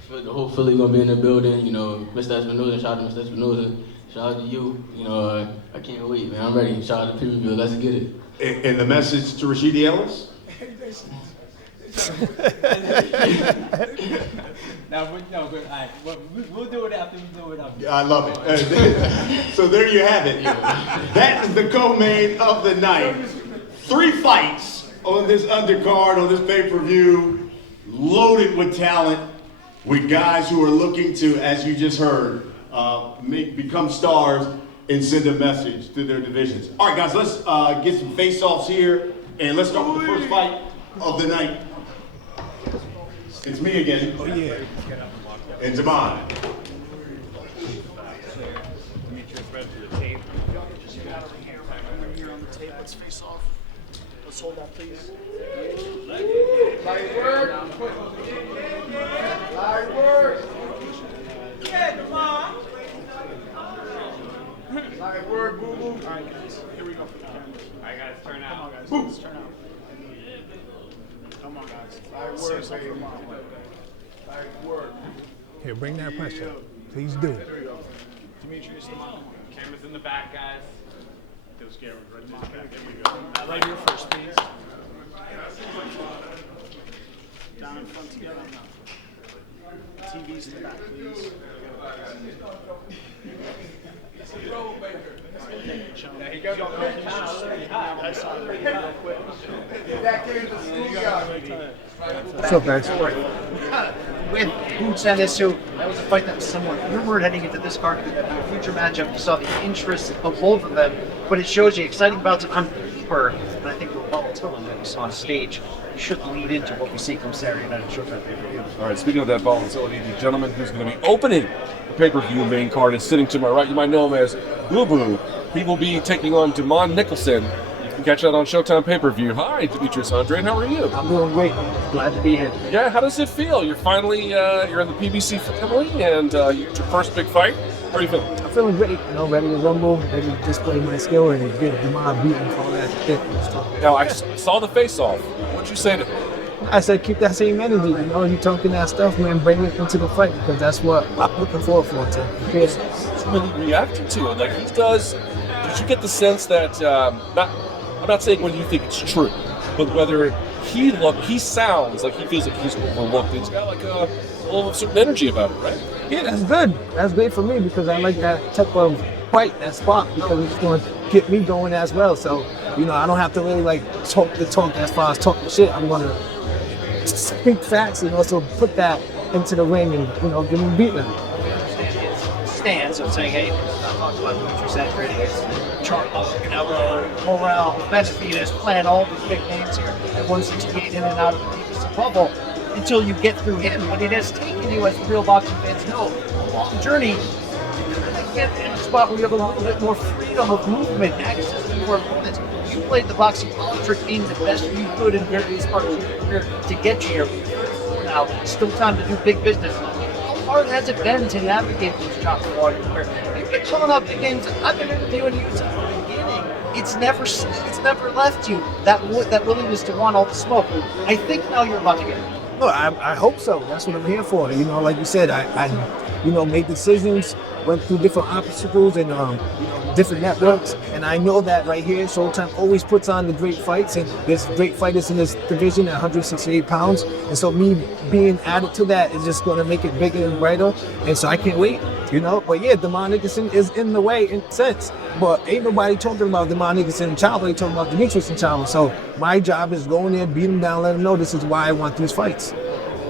the whole Philly gonna be in the building, you know, Mr. Espinoza, shout out to Mr. Espinoza, shout out to you, you know, I can't wait, man, I'm ready. Shout out to PBC, let's get it. And the message to Rashidi Ellis? We'll do it after we do it up. I love it. So there you have it. That is the co-main of the night. 3 fights on this undercard, on this pay-per-view, loaded with talent, with guys who are looking to, as you just heard, become stars and send a message to their divisions. All right, guys, let's get some face-offs here, and let's start with the first fight of the night. It's me again. Oh, yeah. And Damon. Demetrius, ready for the tape. Y'all get this guy over here, right here on the tape. Let's face off. Let's hold that, please. Light work. Light work. Yeah, Damon. Light work, boo boo. All right, guys. Here we go for the camera. All right, guys, turn out. Come on, guys. Let's turn out. Come on, guys. Light work, baby. Here, bring that pressure. Please do. Demetrius, camera's in the back, guys. Those cameras right in the back. There we go. Right here first, please. Down in front together. TV's in the back, please. What's up, guys? With Boots and this, that was a fight that was somewhat rumored heading into this card. A future matchup, you saw the interest of both of them, but it shows you exciting bouts on paper. And I think the volatility that we saw on stage should lead into what we see come Saturday night at Showtime pay-per-view. All right, speaking of that volatility, the gentleman who's going to be opening the pay-per-view main card is sitting to my right. You might know him as Boo Boo. He will be taking on Desmond Nicholson. You can catch that on Showtime pay-per-view. Hi, Demetrius, Andrade. How are you? I'm doing great. Glad to be here. Yeah, how does it feel? You're finally you're in the PBC family, and your first big fight. How are you feeling? I'm feeling great. Ready to rumble, ready to display my skill, and get Demond beating all that shit. Now, I saw the face-off. What'd you say to him? I said, keep that same energy. You talking that stuff, man. Bring it into the fight because that's what I'm looking forward to. He's really reacting to it. Like he does. Did you get the sense that I'm not saying whether you think it's true, but whether he sounds like he feels like he's overlooked. He's got like a little of certain energy about it, right? Yeah, that's good. That's great for me because I like that type of fight, that spot, because it's going to get me going as well. So, I don't have to really like talk the talk as far as talking shit. I'm going to speak facts and also put that into the ring and, give me beating. Stance of saying, hey, I'm talking about Demetrius Andrade, Charles, Canelo, Morrell, Benavidez, playing all these big names here at 168 in and out of the PBC bubble until you get through him. But it has taken you, as real boxing fans know, a long journey to get in a spot where you have a little bit more freedom of movement, access to your opponents. You played the boxing trick game the best you could in various parts of your career to get you here. Now, still time to do big business. How hard has it been to navigate these choppy waters where you get calling out big games? I've been interviewing you since the beginning. It's never left you that willingness to want all the smoke. I think now you're about to get it. No, I hope so. That's what I'm here for. Like you said, I made decisions, went through different obstacles and different networks, and I know that right here, Showtime always puts on the great fights, and there's great fighters in this division at 168 pounds, and so me being added to that is just going to make it bigger and brighter, and so I can't wait, But yeah, Desmond Nicholson is in the way in a sense, but ain't nobody talking about Desmond Nicholson and Chavo, they talking about Demetrius and Chavo, so my job is going there, beat him down, let him know this is why I want these fights.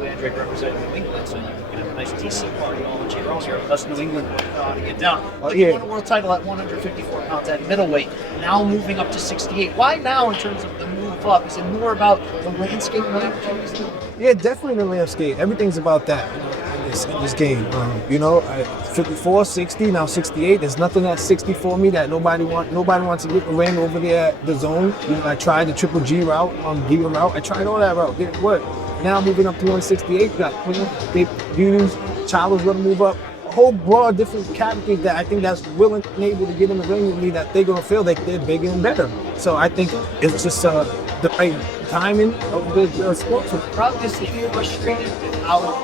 Andrade representing New England, so you can have a nice DC party all the year here. Us New England to get down. But you won a world title at 154 pounds at middleweight, now moving up to 68. Why now in terms of the move up? Is it more about the landscape? Yeah, definitely the landscape. Everything's about that in this game. 54, 60, now 68. There's nothing at 60 for me that nobody wants to get the ring over there at the zone. I tried the triple G route, Giga route. I tried all that route. Didn't work. Now moving up to 168, got big views. Chavo's going to move up. A whole broad different categories that I think that's willing and able to get in the ring with me that they're going to feel like they're bigger and better. So I think it's just the right timing of the sport. So probably just feel frustrated out of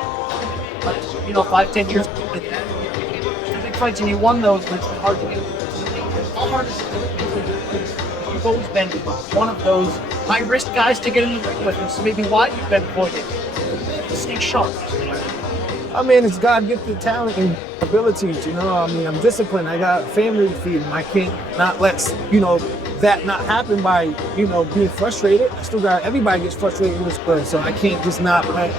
5-10 years ago. The big fights and you won those, but it's hard to get. How hard is it? You've always been one of those high-risk guys to get in the ring with, and so maybe why you've been avoided. Stay sharp. It's God-gifted talent and abilities, I'm disciplined. I got family to feed, and I can't not let, that not happen by, being frustrated. Everybody gets frustrated in this sport, so I can't just not let,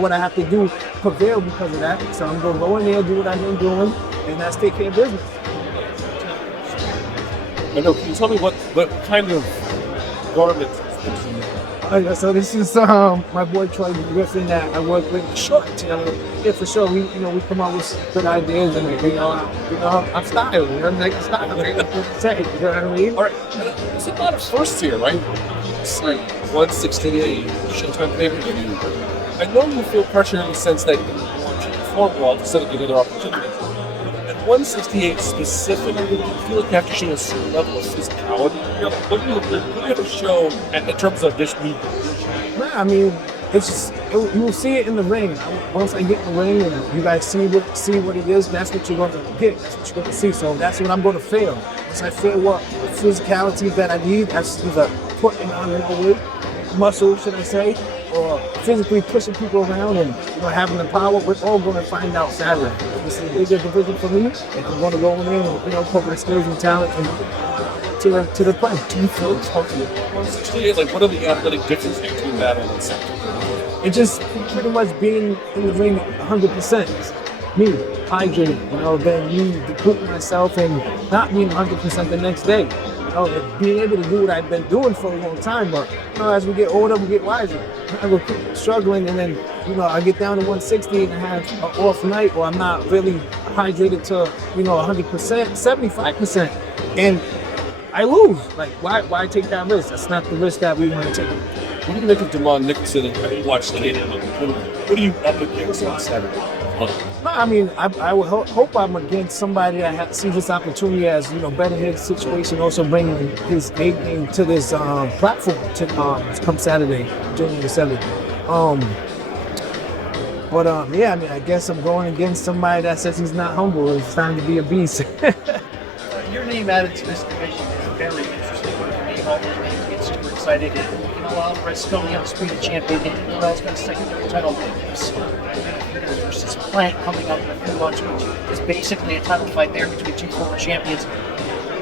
what I have to do prevail because of that. So I'm going to go in there, do what I've been doing, and that's take care of business. I know, can you tell me what kind of garments? So this is my boy Troy Griffin that I work with. Short, yeah, for sure. We come up with good ideas and I'm style. Like style. You know what I mean? All right, there's a lot of firsts here, right? It's like 168 Showtime pay-per-view. I know you feel pressure in the sense that you want to perform well to set up other opportunities. At 168 specifically, do you feel like you have to show a certain level of physicality? What do you have to show in terms of this meet? it's just, you will see it in the ring. Once I get in the ring and you guys see what it is, that's what you're going to get. That's what you're going to see. So that's what I'm going to feel. Once I feel what physicality that I need, that's either putting on more weight, muscle, should I say, or physically pushing people around and having the power. We're all going to find out Saturday. This is a bigger division for me, and I'm going to go in there and put my skills and talent to the play. Do you feel comfortable? 168, like what are the athletic differences between that and sector? It's just pretty much being in the ring 100%. Me, hydrated, then me recruiting myself and not being 100% the next day. Being able to do what I've been doing for a long time, but as we get older, we get wiser. I go struggling, and then I get down to 160 and I have an off night, or I'm not really hydrated to 100%, 75%, and I lose. Like, why take that risk? That's not the risk that we want to take. What do you make of Desmond Nicholson and watch the game? What do you up against on Saturday? No, I mean, I would hope I'm against somebody that sees this opportunity as, better his situation, also bringing his A game to this platform to come Saturday, January 7th. Yeah, I mean, I guess I'm going against somebody that says he's not humble. It's time to be a beast. Your name added to this division is very interesting. For me, all the names get super excited. Alvarez still the undisputed champion. Morrell's got a secondary title race. Versus Plant coming up in a few months, which is basically a title fight there between two former champions.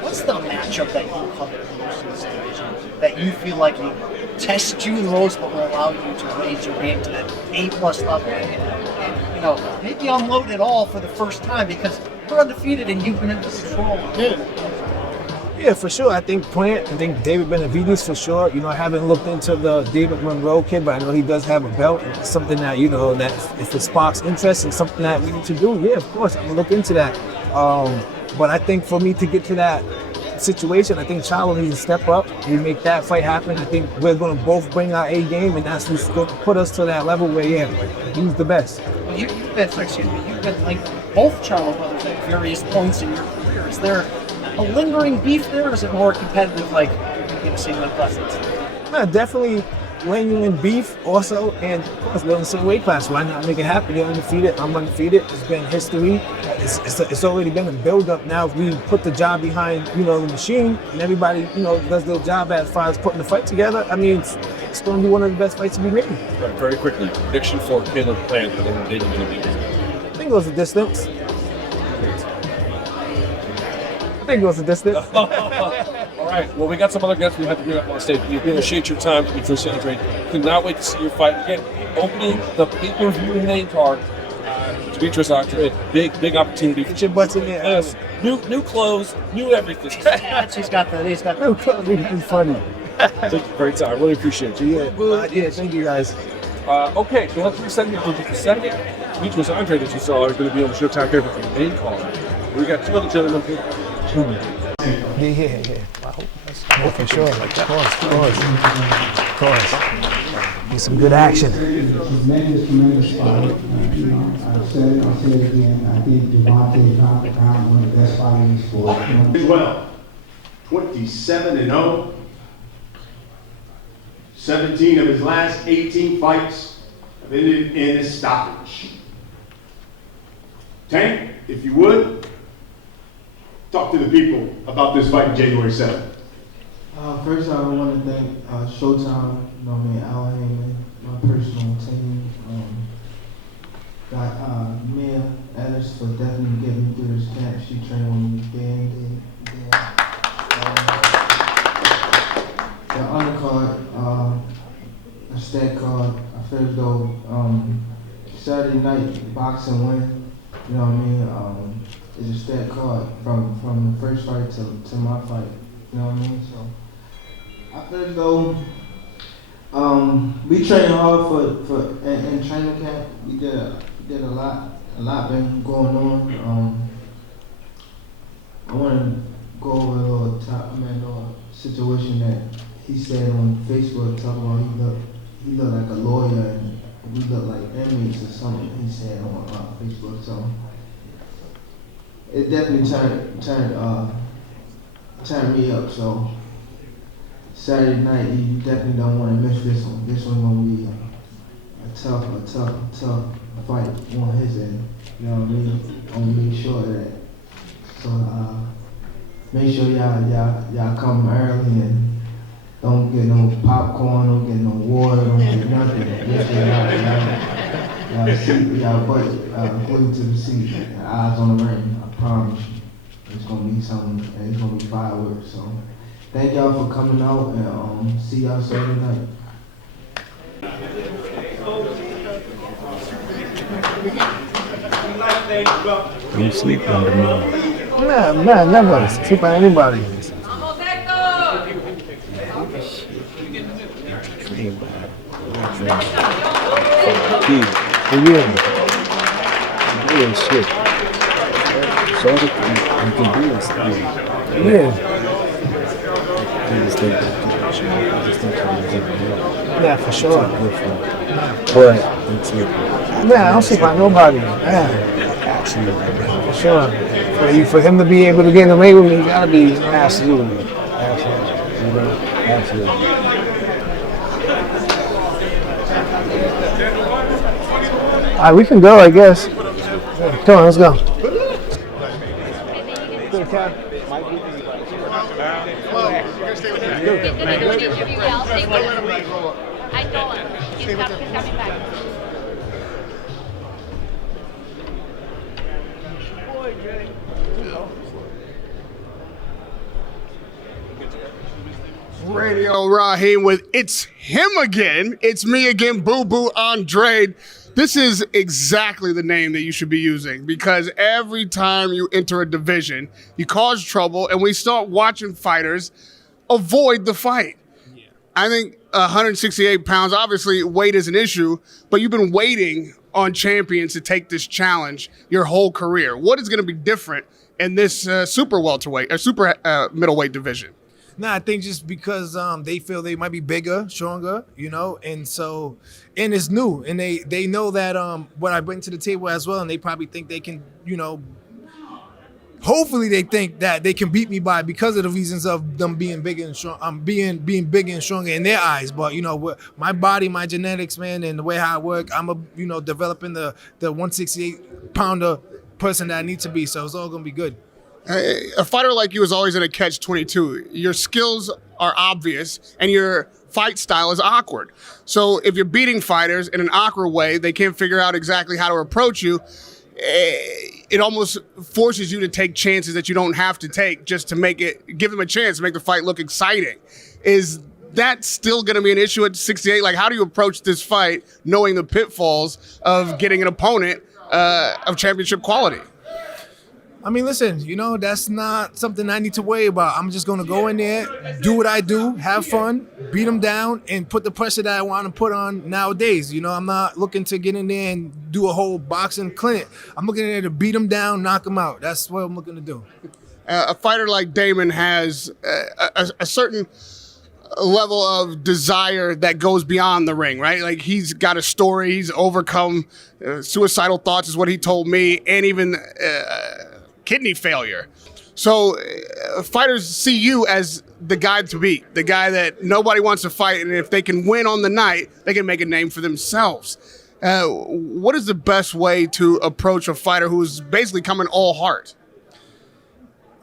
What's the matchup that you cover most in this division that you feel like will test you the most, but will allow you to raise your game to that A+ level and maybe unload it all for the first time because we're undefeated and you've been in control. Yeah, for sure. I think Plant, I think David Benavides for sure. I haven't looked into the David Monroe kid, but I know he does have a belt. It's something that, that if it sparks interest and something that we need to do, yeah, of course, I'm going to look into that. But I think for me to get to that situation, I think Charlo needs to step up. We make that fight happen. I think we're going to both bring our A game, and that's what's going to put us to that level where, he's the best. Well, you've been like both Charlo brothers at various points in your career. Is there a lingering beef there, or is it more competitive like in the same classes? Yeah, definitely lingering beef also, and of course we're in the same weight class. Why not make it happen? You're undefeated, I'm undefeated. It's been history. It's already been a build-up now. If we put the job behind, the machine, and everybody, does their job as far as putting the fight together, I mean, it's going to be one of the best fights to be made. Right, very quickly, prediction for Caleb Plant and then David Benavides. I think it was a distance. All right. Well, we got some other guests we have to bring up on stage. We appreciate your time, Demetrius and Andrade. Cannot wait to see your fight. Again, opening the pay-per-view main card. Demetrius Andrade, big opportunity. Get your butts in there. Yes. New clothes, new everything. He's got new clothes. It's funny. Thank you for your time. Really appreciate you. Yeah, thank you guys. Okay, we'll have 3 seconds. We'll get the second. Demetrius Andrade, as you saw, are going to be on the Showtime pay-per-view main card. We got 2 other gentlemen here. Yeah. Oh, for sure. Of course. Need some good action. Tremendous fight. I'll say it again. I think Devontae found one of the best fighters in the sport. Well, 27-0. 17 of his last 18 fights have ended in a stoppage. Tank, if you would, talk to the people about this fight January 7th. First, I want to thank Showtime, Al Heyman, my personal team. Got Mia Ellis for definitely getting me through this camp. She trained with me day in, day out. The undercard, a stat card, I feel as though Saturday night boxing win, is a stat card from the first fight to my fight, So I feel as though we trained hard for in training camp. We did a lot been going on. I want to go over a little situation that he said on Facebook, talking about he looked like a lawyer and we look like enemies or something. He said on Facebook, so it definitely turned me up. So Saturday night, you definitely don't want to miss this one. This one's gonna be tough fight on his end. You know what I mean? I want to make sure of that. So make sure y'all come early and don't get no popcorn, don't get no water, don't get nothing. Make sure y'all butt glued to the seat, eyes on the ring. I promise you, it's gonna be something. It's gonna be fireworks. So thank y'all for coming out and see y'all Saturday night. You sleep on the moon. Nah, never sleep on anybody. Yeah, shit. So you can do this thing. Yeah, for sure. But I don't sleep on nobody. For sure. For him to be able to get in the ring with me, you gotta be absolutely. All right, we can go, I guess. Come on, let's go. Radio Raheem with It's Him Again. It's me again, Boo Boo Andrade. This is exactly the name that you should be using because every time you enter a division, you cause trouble and we start watching fighters avoid the fight. Yeah. I think 168 pounds, obviously weight is an issue, but you've been waiting on champions to take this challenge your whole career. What is going to be different in this super welterweight or super middleweight division? Nah, I think just because they feel they might be bigger, stronger, you know, and so, and it's new, and they know that what I bring to the table as well, and they probably think they can, you know, hopefully they think that they can beat me by because of the reasons of them being bigger and strong, being bigger and stronger in their eyes. But you know, my body, my genetics, man, and the way how I work, I'm developing the 168 pounder person that I need to be. So it's all gonna be good. A fighter like you is always in a catch-22. Your skills are obvious, and your fight style is awkward. So if you're beating fighters in an awkward way, they can't figure out exactly how to approach you. It almost forces you to take chances that you don't have to take just to give them a chance to make the fight look exciting. Is that still going to be an issue at 68? Like, how do you approach this fight knowing the pitfalls of getting an opponent of championship quality? I mean, listen, you know, that's not something I need to worry about. I'm just going to go in there, do what I do, have fun, beat them down, and put the pressure that I want to put on nowadays. You know, I'm not looking to get in there and do a whole boxing clinic. I'm looking in there to beat them down, knock them out. That's what I'm looking to do. A fighter like Damon has a certain level of desire that goes beyond the ring, right? Like, he's got a story. He's overcome suicidal thoughts is what he told me, and even kidney failure. So fighters see you as the guy to beat, the guy that nobody wants to fight, and if they can win on the night, they can make a name for themselves. What is the best way to approach a fighter who's basically coming all heart?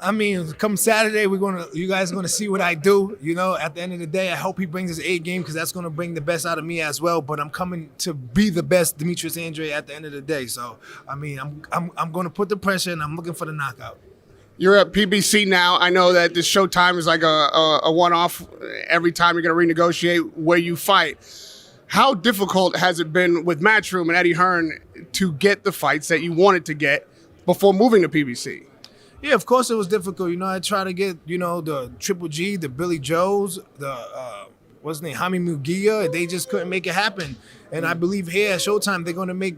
I mean, come Saturday, you guys are gonna see what I do. You know, at the end of the day, I hope he brings his A game because that's gonna bring the best out of me as well. But I'm coming to be the best Demetrius Andrade at the end of the day. So, I mean, I'm gonna put the pressure, and I'm looking for the knockout. You're at PBC now. I know that this Showtime is like a one-off. Every time you're gonna renegotiate where you fight. How difficult has it been with Matchroom and Eddie Hearn to get the fights that you wanted to get before moving to PBC? Yeah, of course it was difficult. You know, I tried to get, you know, the Triple G, the Billy Joes, the, what's his name, Jaime Mugia. They just couldn't make it happen. And I believe here at Showtime, they're going to make,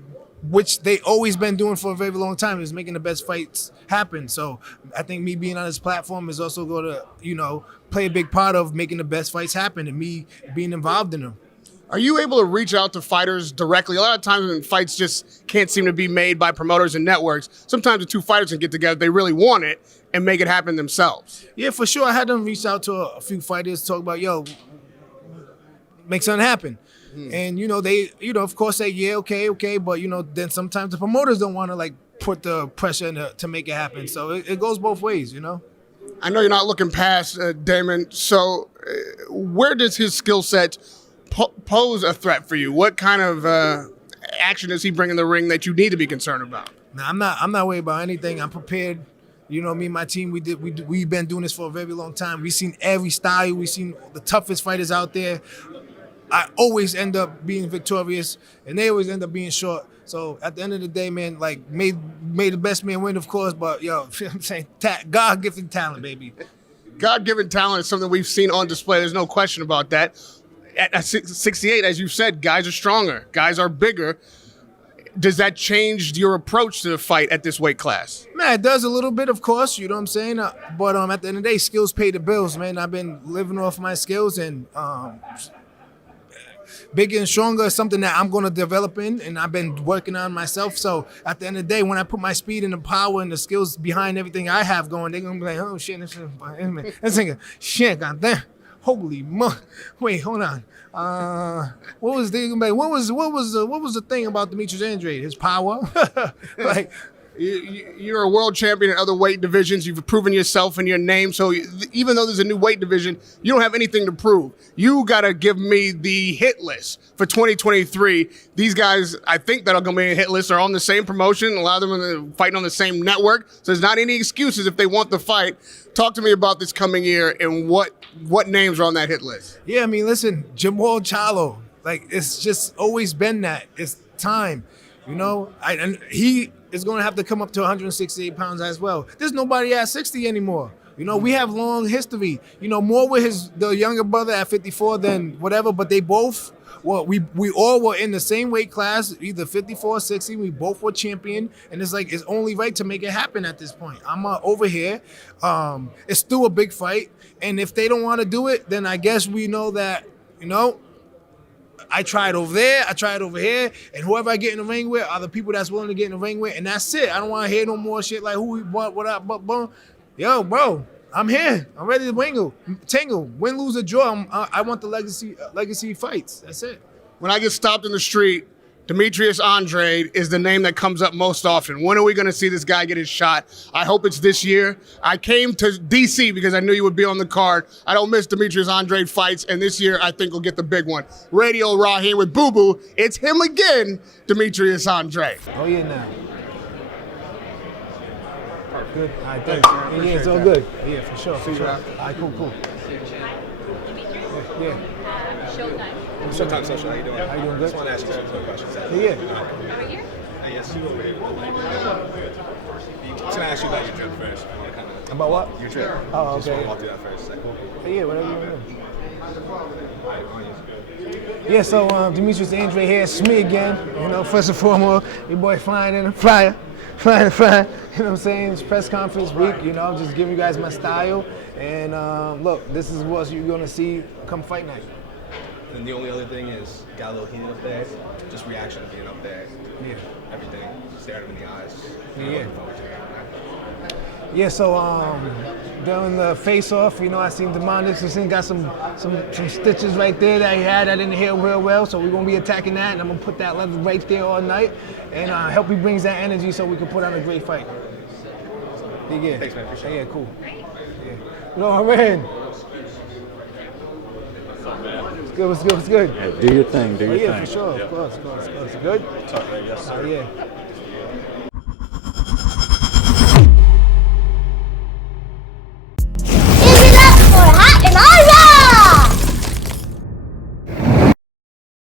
which they always been doing for a very long time, is making the best fights happen. So I think me being on this platform is also going to, you know, play a big part of making the best fights happen and me being involved in them. Are you able to reach out to fighters directly? A lot of times when fights just can't seem to be made by promoters and networks, sometimes the two fighters can get together, they really want it, and make it happen themselves. Yeah, for sure. I had them reach out to a few fighters, talk about, yo, make something happen. And they, of course say, yeah, okay, but then sometimes the promoters don't want to like put the pressure in to make it happen. So it goes both ways, I know you're not looking past Damon. So where does his skill set pose a threat for you? What kind of action does he bring in the ring that you need to be concerned about? Now, I'm not worried about anything. I'm prepared. Me and my team, we've been doing this for a very long time. We've seen every style. We've seen the toughest fighters out there. I always end up being victorious, and they always end up being short. So at the end of the day, man, like made the best man win, of course. But I'm saying God-given talent, baby. God-given talent is something we've seen on display. There's no question about that. At 68, as you said, guys are stronger. Guys are bigger. Does that change your approach to the fight at this weight class? Man, it does a little bit, of course. You know what I'm saying? But at the end of the day, skills pay the bills, man. I've been living off my skills, and bigger and stronger is something that I'm going to develop in, and I've been working on myself. So at the end of the day, when I put my speed and the power and the skills behind everything I have going, they're going to be like, oh, shit, this nigga, shit, goddamn. Holy wait, hold on. What was the thing about Demetrius Andrade? His power? Like, you're a world champion in other weight divisions. You've proven yourself and your name. So even though there's a new weight division, you don't have anything to prove. You got to give me the hit list for 2023. These guys, I think that are going to be in a hit list, are on the same promotion. A lot of them are fighting on the same network. So there's not any excuses if they want the fight. Talk to me about this coming year and what names are on that hit list. Yeah, I mean, listen, Jamal Charlo. Like, it's just always been that. It's time, and he is going to have to come up to 168 pounds as well. There's nobody at 60 anymore. We have long history. More with the younger brother at 54 than whatever, but they both, we all were in the same weight class, either 54 or 60. We both were champion, and it's like, it's only right to make it happen at this point. I'm over here. It's still a big fight, and if they don't want to do it, then I guess we know that, I tried over there, I tried over here, and whoever I get in the ring with are the people that's willing to get in the ring with, and that's it. I don't want to hear no more shit like what up, but yo, bro, I'm here. I'm ready to tangle, win, lose, or draw. I want the legacy fights. That's it. When I get stopped in the street, Demetrius Andrade is the name that comes up most often. When are we going to see this guy get his shot? I hope it's this year. I came to DC because I knew you would be on the card. I don't miss Demetrius Andrade fights, and this year I think we'll get the big one. Radio Raheem with Boo Boo. It's him again, Demetrius Andrade. Oh, yeah, now. Good. All right, thanks. Yeah, it's all good. Yeah, for sure. See you out. All right, cool. Yeah. Showtime Social, how you doing? How you doing? Good. Just want to ask you some quick questions. Yeah. Over here? Yes, you over here. Can I ask you about your trip first? About what? Your trip. Oh, Just want okay. to walk through that first. Yeah, whatever you want to do. Yeah, so Demetrius Andrade here. It's me again. First and foremost, your boy flying in a flyer. You know what I'm saying? It's press conference week, just giving you guys my style. And look, this is what you're going to see come fight night. And the only other thing is, got a little heated up there, just reaction to being up there. Yeah. Everything, stared him in the eyes. Yeah. Yeah, so during the face-off, I seen Desmond Nicholson got some stitches right there that he had. I didn't hear real well, so we're going to be attacking that, and I'm going to put that leather right there all night, and hope he brings that energy so we can put on a great fight. Yeah. Thanks, man. Appreciate it. Yeah, cool. Yeah. Man. What's good? Yeah, do your thing. Yeah, for sure. Of course. Good? Talk right, yes, sir. Yeah.